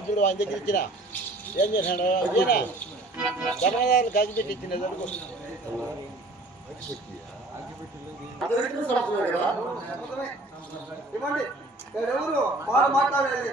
చూడు ఆయన దగ్గర ఇచ్చిన ఏం చేశాడు ఈయన సమాధానం కాగిపెట్టి ఇచ్చిన ఎవరు మాట్లాడాలి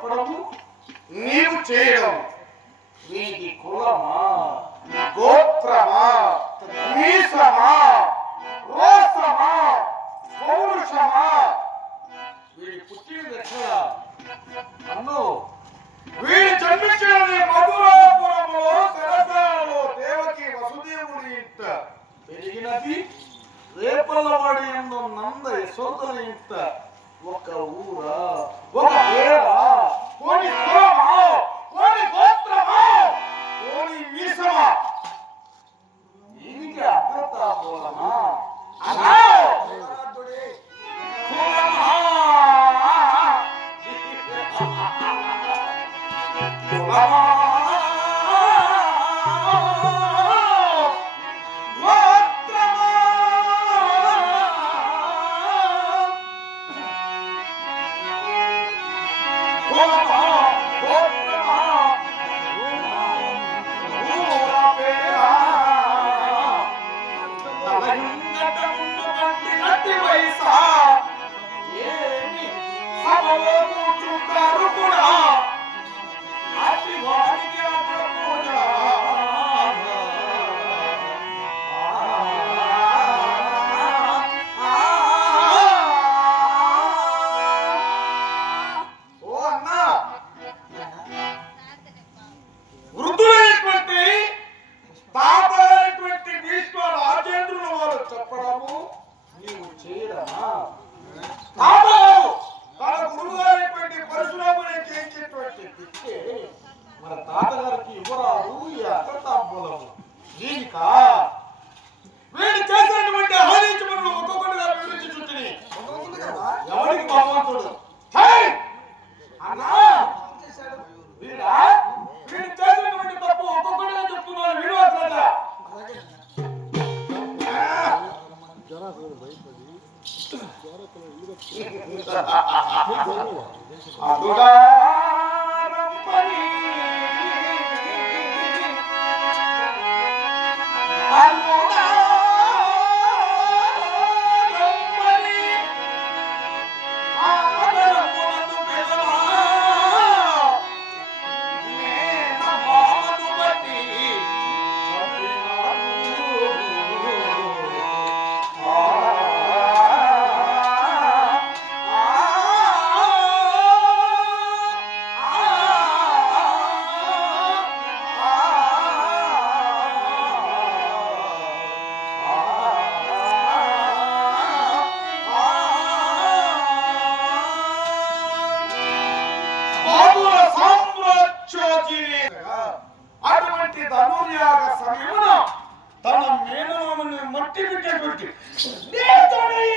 కులము నీవు చేయడం నీది కులమా గోత్రమా మీసమా రోసమా పౌరుషమా వీడి పుట్టిన దక్షిణ అన్ను వీడి జన్మించినది మధురాపురములో సరసాలో దేవకి వసుదేవుడి ఇంట పెరిగినది రేపల్లవాడి ఎందు నంద యశోదరి ఇంట ఒక ఊరా ఒక ఊరా కోడి కులమా కోడి గోత్రమా? కోడి మీసమా దీనికి అగ్రతా మూలమా? అలా! కులమా Ahí la అటువంటి ధనుర్యాగ సమయమున తన మేనమామని మట్టి పెట్టేటువంటి నేతడు ఈ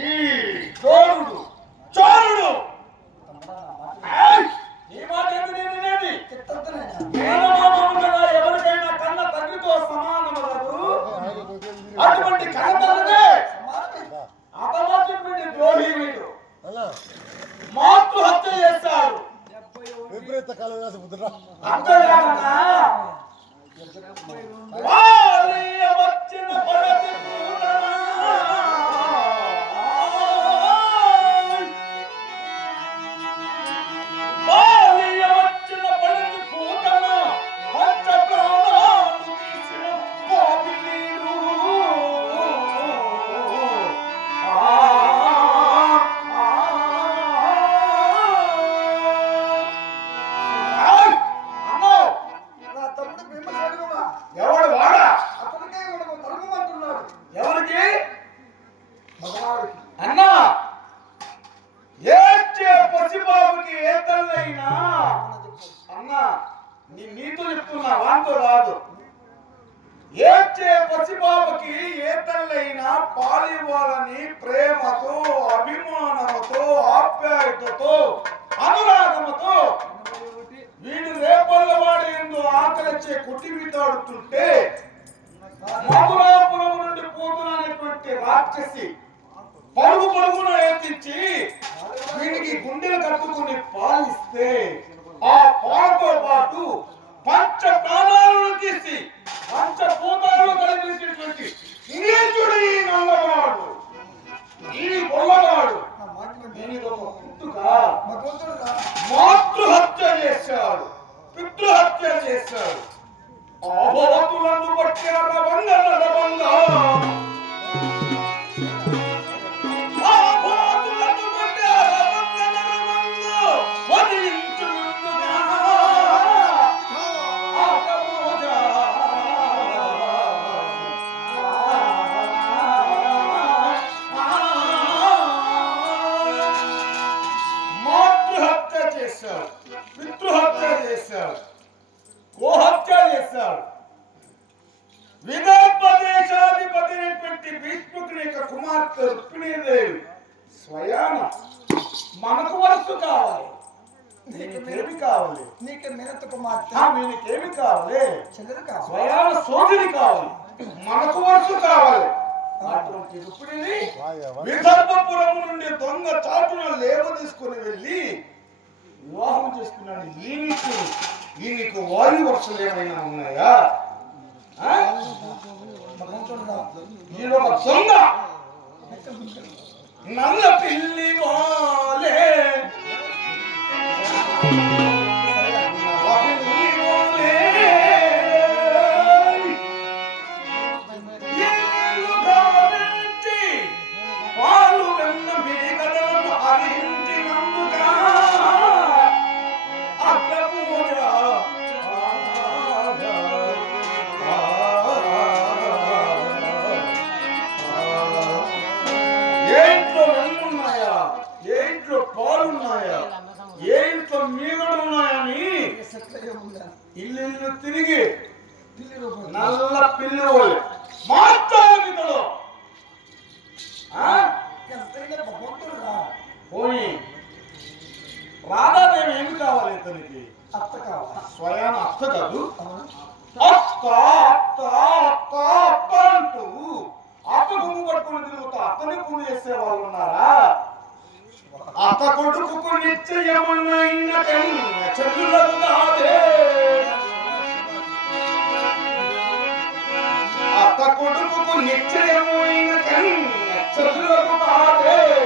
ఈ చోరుడు చోరుడు. ఏయ్! మాట మేనమామ ఎవరికైనా కన్న తండ్రితో సమానము అటువంటి కన్న తండ్రినే అతమాత్రటువంటి ద్రోహి వీడు எடுத்த கால விளாச புத்திரம் అన్నా ఏడ్చే పసిబాబుకి ఏ తల్లైనా? అన్నా నీ నీతులు చెప్తున్నా వాంతో రాదు. ఏడ్చే పసిబాబుకి ఏ తల్లైనా పాలివ్వాలని ప్రేమతో అభిమానముతో ఆప్యాయతతో అనురాగముతో వీడు రేపల్లవాడి ఎందు ఆకలిచ్చే కుటిమితాడుతుంటే మధురాపురం నుండి పోతున్నటువంటి రాక్షసి పరుగు పరుగున ఎత్తించి వీనికి గుండెలు కట్టుకుని పాలిస్తే ఆ పాలతో పాటు పంచ ప్రాణాలను తీసి పంచ భూతాలను కలిపించినటువంటి నీచుడు ఈ నల్లవాడు ఈ విను. దీనిలో పుట్టుగా వరుస కావాలి. నీకేమి కావాలి? నీకు మినత కుమార్తె ఆ, వీనికేమి కావాలి? చెల్లెలు కావాలి. స్వయాన సోదరి కావాలి. మనకు వరుస కావాలి. అటువంటి రుక్మిణిని విదర్భపురం నుండి దొంగ చాటున లేవ తీసుకుని వెళ్ళి వివాహం చేసుకున్నాడు ఈయనకు. ఈయనకు వాయు వర్షాలు ఏమైనా ఉన్నాయా? ఒక దొంగ. నల్ల పిల్లి వాలే. నల్ల నల్ల పిల్లిరోలు మాట్లాడు మాట్లాడుతాడు పోయి రాధాదేవి ఏమి కావాలి ఇతనికి? అత్త కావాలి స్వయాన అత్త కాదు. అత్త అత్త అత్త అత్త అంటూ అత్త గుమ్ము పట్టుకుని తిరుగుతూ అత్తని పూజ చేసే వాళ్ళు ఉన్నారా? అత్త కొడుకు నిశ్చయమైన చెల్లులకు కాదే. అత్త కొడుకు నిశ్చయమైన చెల్లులకు కాదే ఆమెను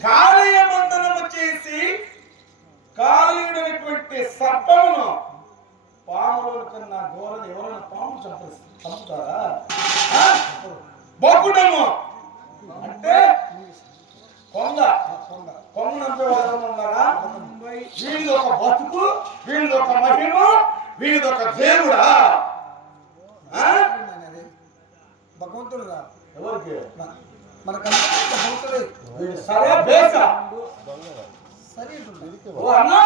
కాళీయ మందనము చేసి ఇటువంటి సర్పమును పాముల కన్నా ఘోరని ఎవరైనా పాము చంపేస్తారు చంపుతారా? ఆ? బొక్కుడము అంటే కొంగ. కొంగ వాళ్ళు ఉన్నారా? వీడిది ఒక బతుకు వీడిది ఒక మహిమ వీడిది ఒక దేవుడా? భగవంతుడు ఎవరికి? వీడు సరే బేస. సరే అంటున్నాడు. ఓ అన్నా.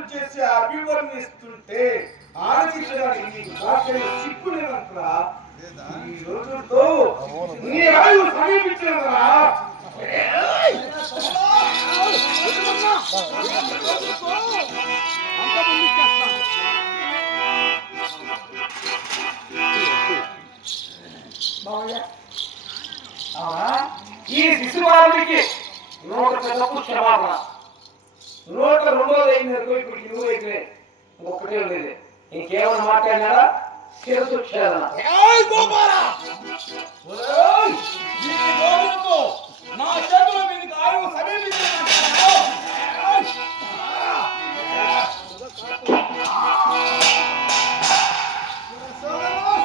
ఘనకార్యములు చేసి అభివర్ణిస్తుంటే ఆలోచించడానికి నీకు భాషలో ఈ రోజుతో నీ ఆయువు సమీపించినదరా ఈ శిశుబాబుడికి నూట పెద్దపు క్షమాపణ. నూట రెండో లైన్ వరకు ఇప్పుడు హిందూ అయిపోయాయి ఇంకొకటే ఉండేది. ఇంకేమైనా మాట్లాడినారా? శిరసు క్షేమ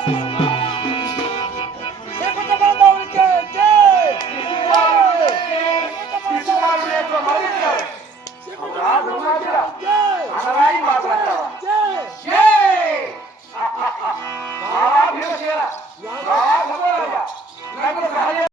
Thank you.